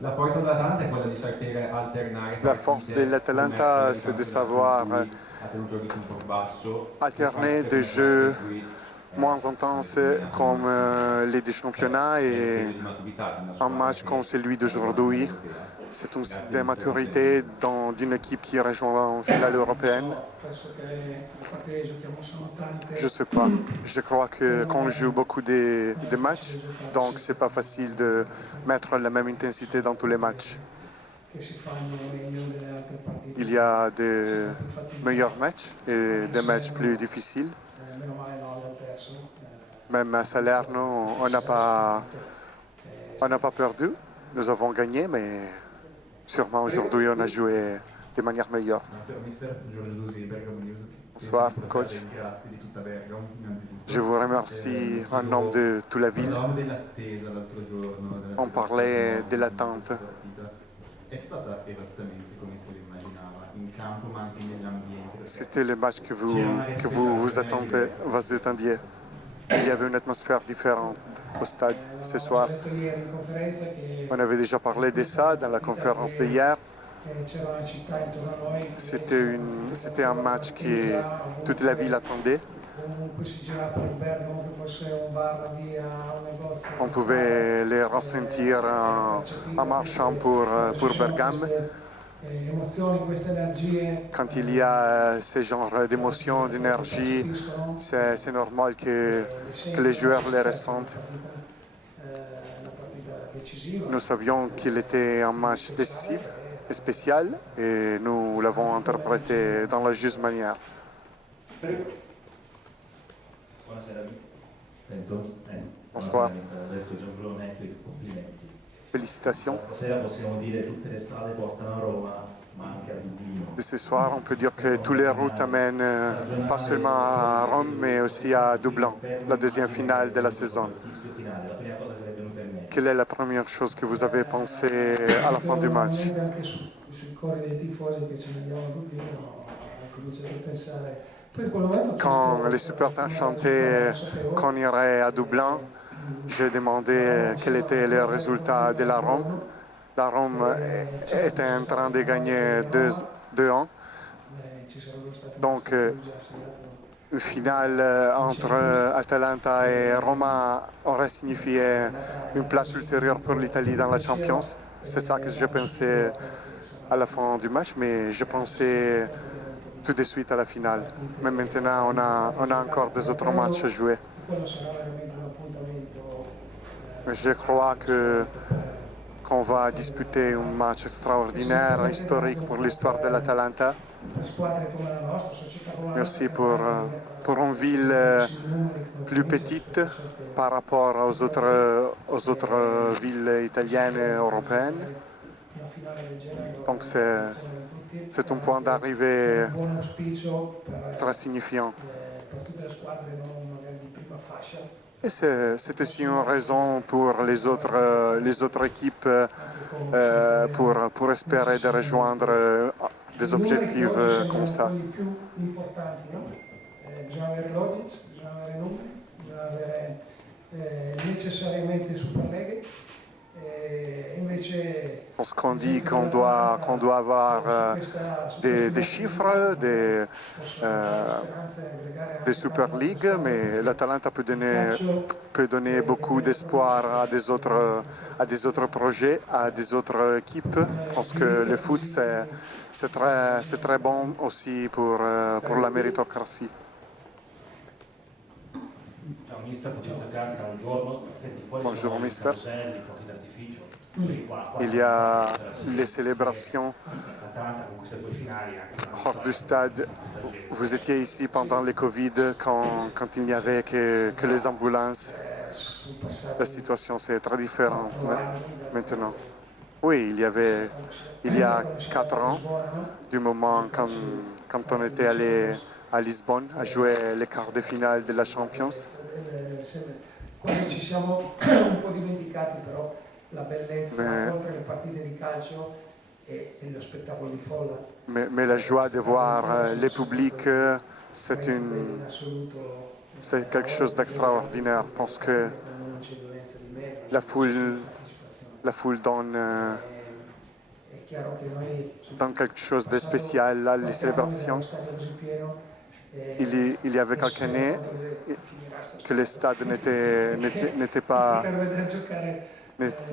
La forza dell'Atalanta è quella di sapere alternare La force de partite l'Atalanta, come il c'est de campionato in savoir cui ha tenuto il ritmo un po' basso e alterner partite des come queste jeux in cui moins sono intenses determinati comme momenti les deux championnats et vedo di maturità di una un squadra match comme che celui sta arrivando d'aujourd'hui. all'europea. C'est un signe Grazie de di questo maturité contributo. d'une équipe qui rejoindra en finale européenne. Penso che le partite che giochiamo sono Je tante, sais pas. Je crois que qu'on joue però beaucoup non de è facile matchs, giocare donc c'est pas sempre facile de mettre la même intensité dans tous les matchs. che si fanno in delle altre partite. Il y a Si de fa più fatica, meilleurs matchs et anche des se matchs plus difficiles. meno male no, abbiamo perso. Même à Salerno, on n'a pas perdu. Nous avons gagné, mais sûrement aujourd'hui on a joué de manière meilleure. Buonasera mister, Giorgio Dusi, Bergamo News. Bonsoir, Semplici coach. procede, grazie di tutta Bergamo innanzitutto. Je vous remercie en nom de toute la ville. Parlavamo dell'attesa l'altro giorno, della On parlait de l'attente. partita. È stata esattamente come se lo immaginava, in campo ma anche nell'ambiente. C'était le match que vous attendez, vous attendiez. Il y avait une atmosphère différente au stade ce soir. Ho detto ieri in conferenza che On avait déjà parlé de ça dans la conférence d'hier. c'era una città intorno a noi che C'était un match que toute la ville attendait. comunque si girava per Bergamo, che fosse un bar, via, un negozio. On pouvait les ressentir en marchant pour Bergame. Emozioni, queste energie Quand il y a ce genre d'émotions, d'énergie, c'est normal que les joueurs les ressentent. una partita decisiva. Nous savions qu'il était un match décisif et spécial et nous l'avons interprété dans la juste manière. Buonasera, sento? Bonsoir. Buonasera, ho detto Gianluca Netflix, complimenti. Félicitations. Stasera possiamo dire che tutte le strade portano a Roma, ma anche a Dublino. De ce soir, on peut dire que toutes les routes amènent pas seulement à Rome, mais aussi à Dublin, la deuxième finale de la saison. Il fischio finale, la prima cosa che le è venuta in mente. Quelle est la première chose que vous avez pensé à la fin du match? Anche sui cori dei tifosi che ce ne andiamo a Dublino, ho cominciato a pensare. Poi in quel momento Quand les supporters chantaient qu'on irait à Dublin, j'ai demandé quel était le résultat de la Rome. La Rome était en train de gagner 2-1. ci sarebbero state Donc, une finale entre Atalanta et Roma aurait signifié une place ultérieure pour l'Italie dans la Champions. C'est ça que j'ai pensé à la fin du match, mais je pensais tout de suite à la finale. Mais maintenant, on a encore des autres matchs à jouer. quello sarà veramente un appuntamento Je crois qu'on va disputer un match extraordinaire, historique pour l'histoire de l'Atalanta, per squadre come la nostra, società come la mais nostra, aussi pour une ville plus petite par rapport aux autres villes italiennes et européennes. una finale del genere. Donc c'est un point d'arrivée Un buon auspicio très signifiant. per tutte le squadre non magari di prima fascia. Et c'est aussi une raison pour les autres équipes pour espérer de rejoindre des objectifs comme ça. Quelli più importanti, no? Bisogna avere l'audience, bisogna avere numeri, bisogna avere necessariamente Superleghe. Invece Parce qu'on dit qu'on doit avoir des chiffres, des Super League, mais l'Atalanta peut donner beaucoup d'espoir à des autres projets, à des autres équipes, parce que le foot c'est très bon aussi pour la méritocratie. Ciao mister, Fabrizio Carca, buongiorno. Senti, fuori Bonjour, sono mister. i fuochi d'artificio. Il y a les célébrations L'Atalanta con queste due finali anche hors du stade. Vous étiez ici pendant le Covid quand il n'y avait que les ambulances. La situation c'est très différente maintenant. Oui, il y a 4 ans, du moment quand on était allé à Lisbonne à jouer les quarts de finale de la Champions. quasi ci siamo un po' dimenticati però la bellezza oltre le partite di calcio e lo spettacolo di folla. Mais la joie de voir le public, c'est quelque chose d'extraordinaire parce que Non c'è violenza di mezzo, la foule La foule donne, È chiaro che noi donne quelque chose de spécial à les célébrations. stadio così pieno, Il y avait quelques années finirà sto que le stade n'était pas, per vedere giocare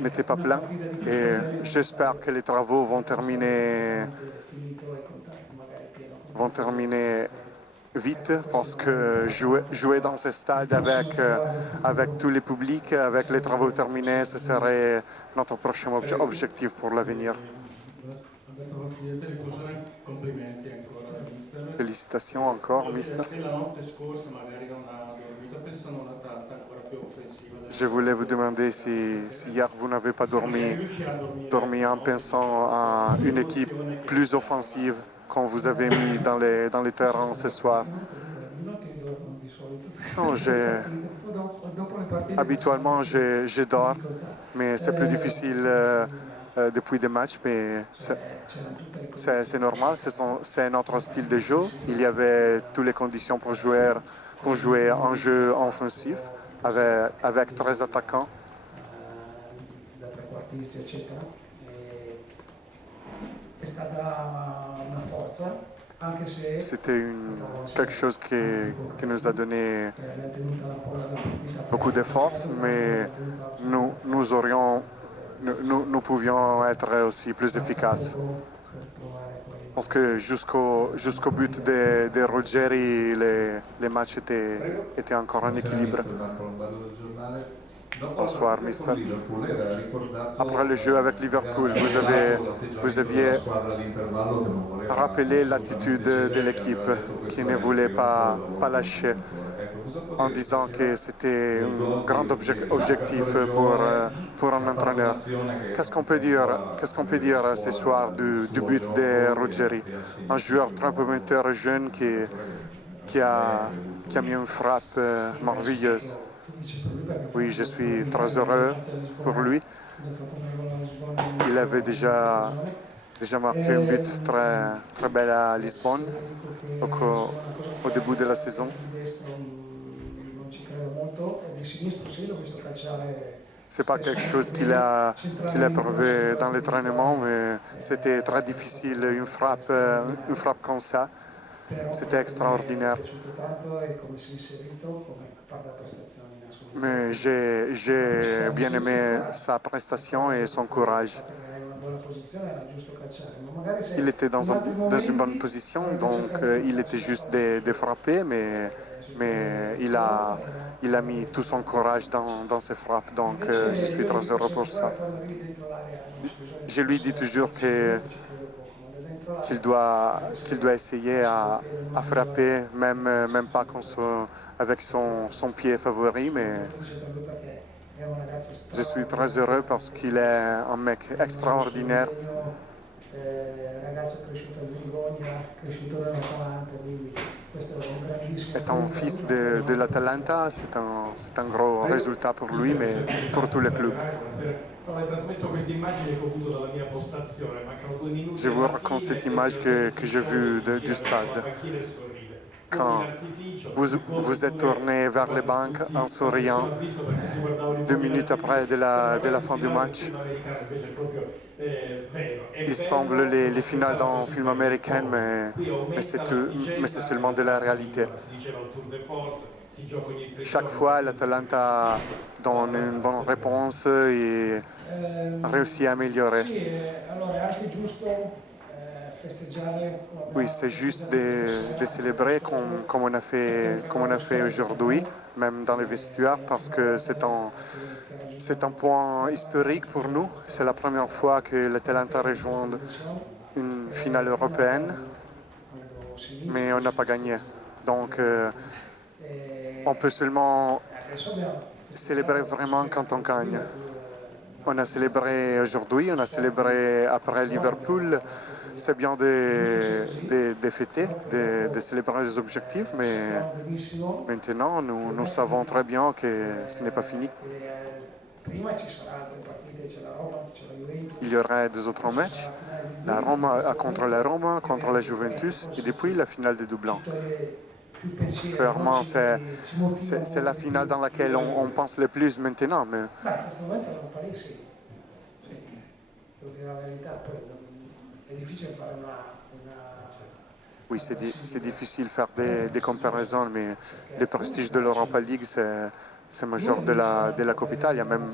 n'était pas plein. Et j'espère que les travaux vont terminer finito e contatto magari pieno. vite parce que jouer dans ce stade avec tous les publics, avec les travaux terminés, ce serait notre prochain objectif pour l'avenir. Alberto Consigliere, riposare, complimenti ancora mister. Félicitations encore, mister. Se la notte scorsa magari non ha dormito, penso non ha tanta ancora più offensiva. Je voulais vous demander si hier vous n'avez pas dormi en pensant à une équipe plus offensive qu'on vous avait mis dans les terrains ce soir. Non, habituellement, je dors, mais c'est plus difficile depuis des matchs, mais c'est normal, c'est notre style de jeu. Il y avait toutes les conditions pour jouer un jeu offensif avec 13 attaquants. Da trequartisti eccetera. È stata una forza, anche se C'était quelque chose qui nous a donné l'ha tenuta la palla da partita. beaucoup de force, mais nous pouvions être aussi plus efficaces. Parce que jusqu'au but de Ruggeri, les matchs étaient encore en équilibre. Bonsoir, mister. Après le jeu avec Liverpool, vous aviez rappelé l'attitude de l'équipe qui ne voulait pas lâcher en disant que c'était un grand objectif pour un entraîneur. Qu'est-ce qu'on peut dire ce soir du but de Ruggeri, un joueur très prometteur jeune qui a mis une frappe merveilleuse. Oui, je suis très heureux pour lui. Il avait déjà marqué un but très bel à Lisbonne au début de la saison. C'est pas quelque chose qu'il a prouvé dans l'entraînement, mais c'était très difficile, une frappe comme ça. C'était extraordinaire. Mais j'ai bien aimé sa prestation et son courage. Il était dans une bonne position, donc il était juste de frapper, mais il a mis tout son courage dans ses frappes, donc je suis très heureux pour ça. Je lui dis toujours qu'il doit essayer à frapper, même pas avec son pied favori, mais je suis très heureux parce qu'il est un mec extraordinaire. Étant fils de l'Atalanta, c'est un gros résultat pour lui, mais pour tous les clubs. Je vous raconte cette image que j'ai vue du stade. Quand vous êtes tourné vers les bancs en souriant 2 minutes après de la fin du match. Il semble les finales d'un film américain, mais c'est seulement de la réalité. Chaque fois, l'Atalanta donne une bonne réponse et réussit à améliorer. Oui, c'est juste de célébrer comme on a fait aujourd'hui, même dans les vestiaires, parce que c'est un point historique pour nous. C'est la première fois que l'Atalanta rejoint une finale européenne, mais on n'a pas gagné. Donc, on peut seulement célébrer vraiment quand on gagne. On a célébré aujourd'hui, on a célébré après Liverpool. C'est bien de fêter, de célébrer les objectifs, mais maintenant, nous savons très bien que ce n'est pas fini. Il y aura 2 autres matchs, la Roma contre la Roma, contre la Juventus, et depuis la finale de Dublin. Clairement, c'est la finale dans laquelle on pense le plus maintenant, mais dire la verità, poi è difficile fare Oui, c'est difficile de faire des comparaisons, mais le prestige de l'Europa League, c'est majeur de la Coppa Italia, même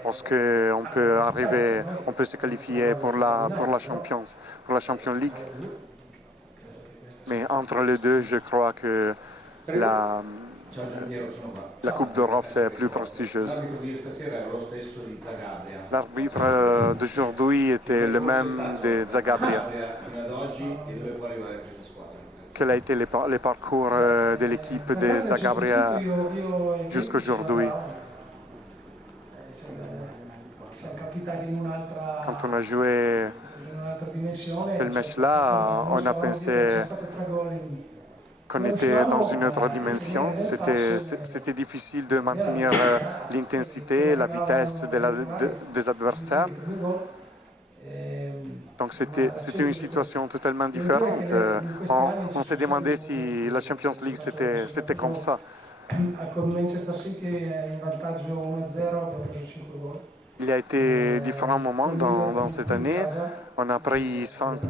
parce qu'on peut arriver, on peut se qualifier pour la Champions League. Mais entre les deux, je crois que la Coupe d'Europe, c'est plus prestigieuse. L'arbitre d'aujourd'hui était le même de Zagabria. Quel a été le parcours de l'équipe de Zagabria jusqu'aujourd'hui? Quand on a joué quel match-là, on a pensé qu'on était dans une autre dimension. C'était difficile de maintenir l'intensité, la vitesse des adversaires. Donc c'était une situation totalement différente. On s'est demandé si la Champions League c'était comme ça. Il y a été différents moments dans cette année. On a pris 5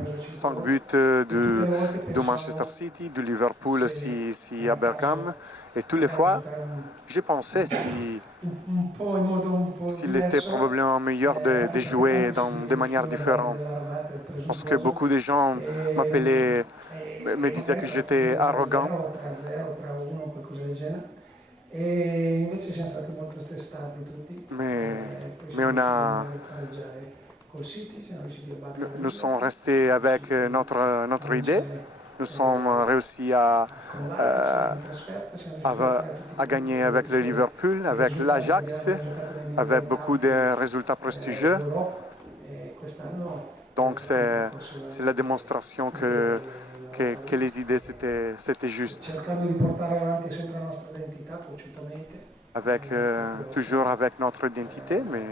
buts de Manchester City, de Liverpool aussi à Bergame. Et toutes les fois, j'ai pensé s'il était probablement meilleur de jouer de manière différente. Parce que beaucoup de gens me disaient que j'étais arrogant. Mais nous sommes restés avec notre idée. Nous sommes réussi à gagner avec le Liverpool, avec l'Ajax, avec beaucoup de résultats prestigieux. Donc c'est la démonstration que les idées c'était juste. Avec, toujours avec notre identité, mais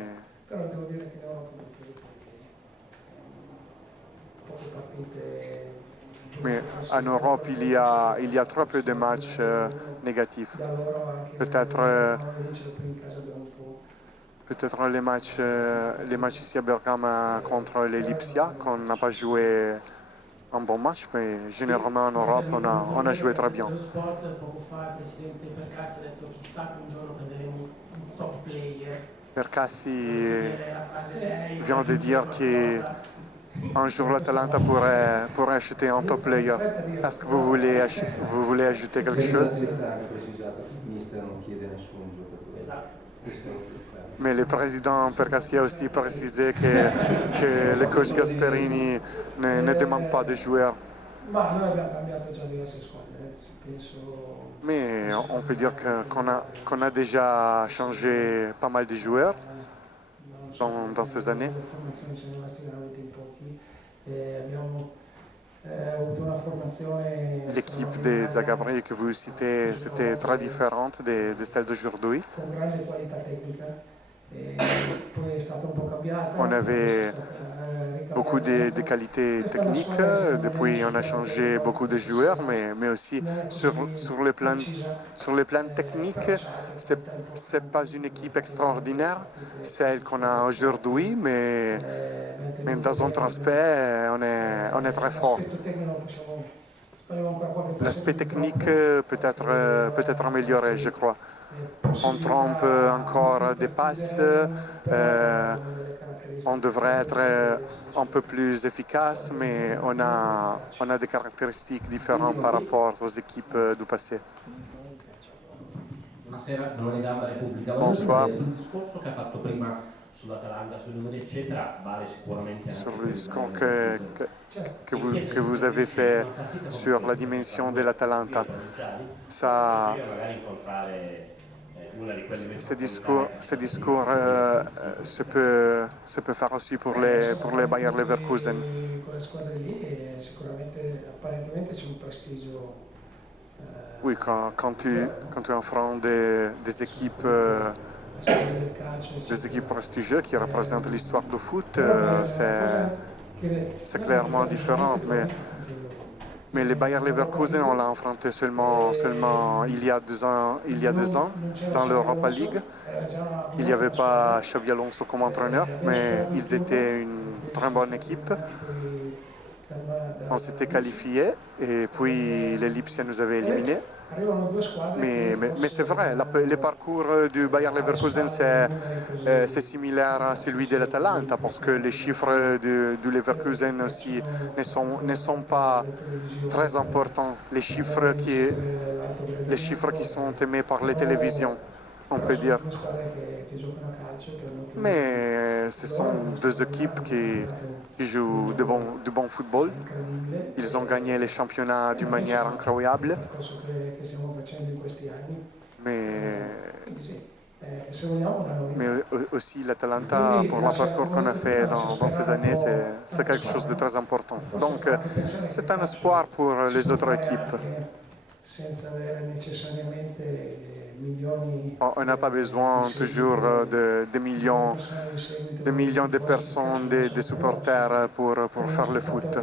en Europe, il y a trop peu de matchs négatifs. Peut-être les matchs ici à Bergame contre les Lipsia, qu'on n'a pas joué un bon match, mais généralement en Europe, on a joué très bien. Percassi vient de dire qu'un jour l'Atalanta pourrait acheter un top player. Est-ce que vous voulez ajouter quelque chose? Mais le président Percassi a aussi précisé que le coach Gasperini ne demande pas de joueurs. Mais on peut dire qu'on a déjà changé pas mal de joueurs dans ces années. L'équipe des Zagabria que vous citez, c'était très différente de celle d'aujourd'hui. On avait beaucoup de qualités techniques, depuis on a changé beaucoup de joueurs, mais aussi sur le plan technique, c'est pas une équipe extraordinaire, celle qu'on a aujourd'hui, mais dans un autre aspect, on est très fort. L'aspect technique peut être amélioré, je crois. On trompe encore des passes, on devrait être un peu plus efficace, mais on a des caractéristiques différentes par rapport aux équipes du passé. Bonsoir. Sur le discours que vous avez fait sur la dimension de l'Atalanta, ce discours se peut faire aussi pour les Bayer Leverkusen. Oui, quand tu affrontes des équipes prestigieuses qui représentent l'histoire du foot, c'est clairement différent. Mais les Bayer Leverkusen, on l'a affronté seulement il y a 2 ans dans l'Europa League. Il n'y avait pas Xabi Alonso comme entraîneur, mais ils étaient une très bonne équipe. On s'était qualifié et puis les Lipsia nous avait éliminés. Mais c'est vrai, le parcours du Bayer Leverkusen c'est similaire à celui de l'Atalanta parce que les chiffres du Leverkusen aussi ne sont pas très importants. Les chiffres qui sont aimés par les télévisions, on peut dire. Mais ce sont deux équipes qui jouent de bon football. Ils ont gagné les championnats d'une manière incroyable. Mais aussi l'Atalanta, pour le parcours qu'on a fait dans ces années, c'est quelque chose de très important. Donc c'est un espoir pour les autres équipes. On n'a pas besoin toujours de millions de personnes, de supporters pour faire le foot.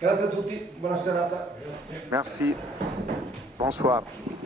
Grazie a tutti, buona serata. Merci. Bonsoir.